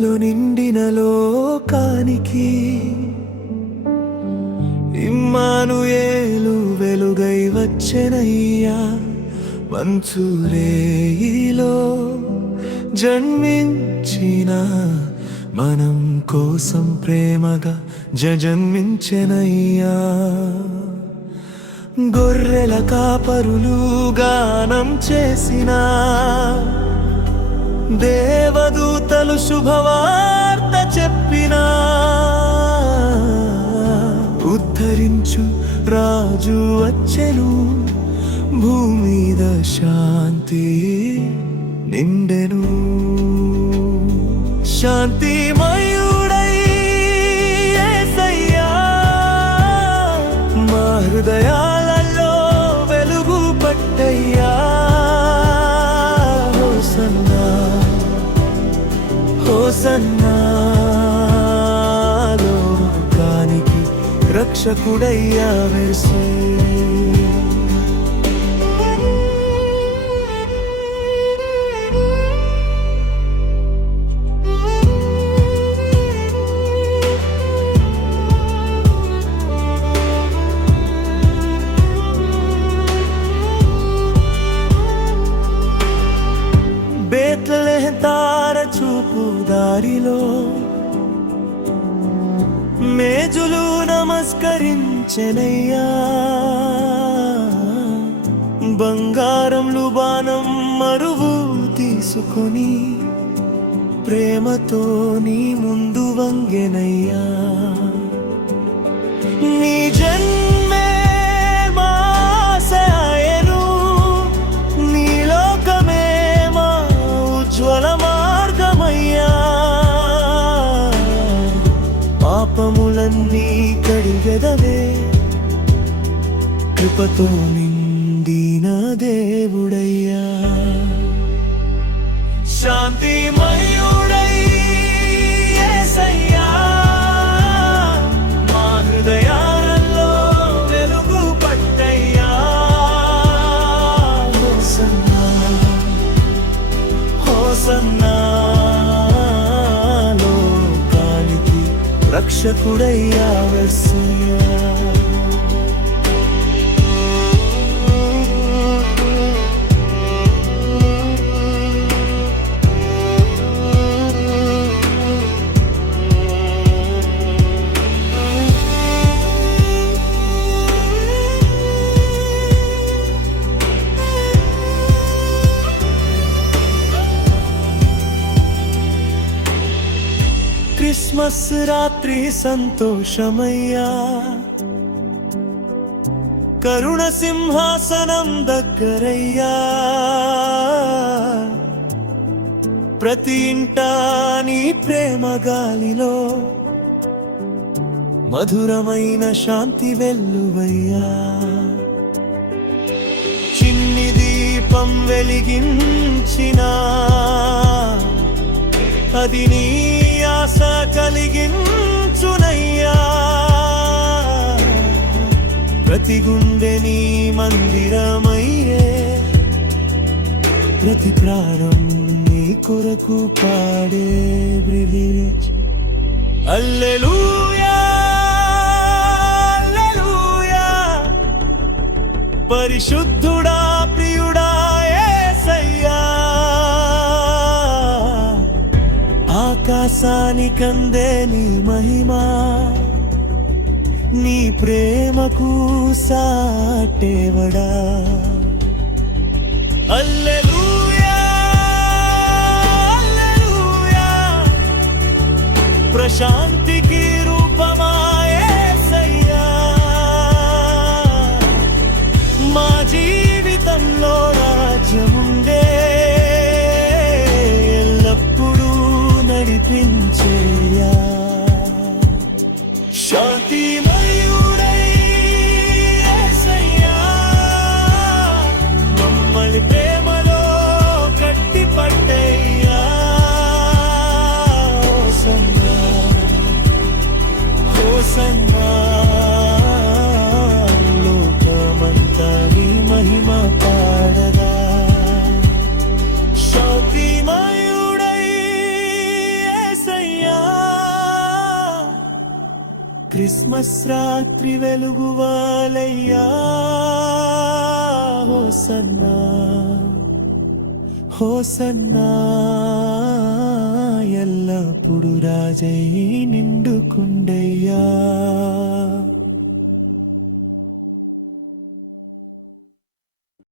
కృపలు నిండిన లోకానికి ఇమ్మానుయేలు వెలుగై వచ్చెనయ్యా. మంచు రేయిలో జన్మించిన మనం కోసం ప్రేమగా జన్మించెనయ్యా. గొర్రెల కాపరులు గానం చేసిన దేవదూతలు శుభవార్త చెప్పిన ఉద్ధరించు రాజు వచ్చెను. భూమిద శాంతి నిండెను. శాంతిమయుడై యేసయ్యా మా హృదయాలలో వెలుగు పట్టయ్యా. హోసన్నా హోసన్నా లోకానికి రక్షకుడయ్యా వెర్సే. బేత్లెహేం తార చూపు దారిలో మేజులు నమస్కరించెనయ్యా. బంగారంలు బాణం మరువు తీసుకొని ప్రేమతో నీ ముందు వంగెనయ్యా. నీ జన్మే మాసయను, నీ లోకమే మా ఉజ్వల మార్గమయ్యా. పాపములన్నీ కడిగెదవే, కృపతో నిండిన దేవుడయ్యా. శాంతిమయుడై యేసయ్యా మా హృదయాలలో వెలుగు పట్టయ్యా. హోసన్నా హోసన్నా లోకానికి రక్షకుడయ్యా వెర్సయ్యా. క్రిస్మస్ రాత్రి సంతోషమయ్యా. కరుణ సింహాసనం దగ్గరయ్యా. ప్రతి ఇంటా నీ ప్రేమ గాలిలో మధురమైన శాంతి వెల్లువయ్యా. చిన్ని దీపం వెలిగించిన అది నీ ఆశ కలిగించునయ్యా. ప్రతి గుండె నీ మందిరమయ్యే, ప్రతి ప్రాణం నీ కొరకు పాడే ప్రివిలేజ్. హల్లెలూయా హల్లెలూయా పరిశుద్ధుడా ప్రియుడా యేసయ్యా. ఆకాశానికందే నీ మహిమా, నీ ప్రేమకు సాటేవడా. హల్లెలూయా హల్లెలూయా ప్రశాంతికి రూపమా యేసయ్యా. మా జీవితంలో రాజ్యముండే నడిపించేయా. శాంతిమయుడై యేసయ్యా మమ్మల్ని ప్రేమలో కట్టి పట్టయ్యా. హోసన్నా హోసన్నా లోకమంతా నీ మహిమ పాడగా. శాంతిమయుడై యేసయ్యా క్రిస్మస్ రాత్రి వెలుగువాలయ్యా హోసన్నా హోసన్నా ఎల్లప్పుడు రాజై నిండుకుండయ్యా